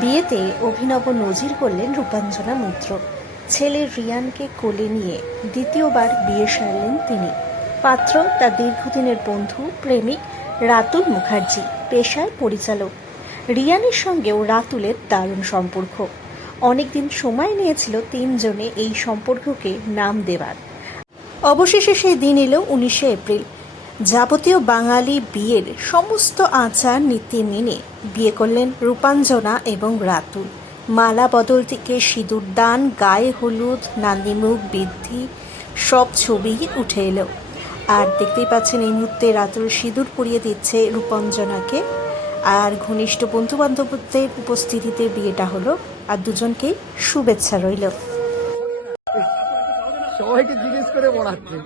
বিয়েতে অভিনব নজির করলেন রূপাঞ্জনা মিত্র। ছেলে রিয়ানকে কোলে নিয়ে দ্বিতীয়বার বিয়ে সারলেন তিনি। পাত্র তার দীর্ঘদিনের বন্ধু প্রেমিক রাতুল মুখার্জি, পেশায় পরিচালক। রিয়ানের সঙ্গেও রাতুলের দারুণ সম্পর্ক। অনেকদিন সময় নিয়েছিল তিনজনে এই সম্পর্ককে নাম দেবার। অবশেষে সেই দিন এলো 19শে এপ্রিল। যাবতীয় বাঙালি বিয়ের সমস্ত আচার নীতি মেনে বিয়ে করলেন রূপাঞ্জনা এবং রাতুল। মালা বদল থেকে সিঁদুর দান, গায়ে হলুদ, নান্দিমুখ বৃদ্ধি সব ছবি উঠে এলো। আর দেখতেই পাচ্ছেন এই মুহূর্তে রাতুল সিঁদুর পরিয়ে দিচ্ছে রূপাঞ্জনাকে। আর ঘনিষ্ঠ বন্ধুবান্ধবদের উপস্থিতিতে বিয়েটা হলো, আর দুজনকেই শুভেচ্ছা রইল। সবাইকে জিজ্ঞেস করে পড়াচ্ছে।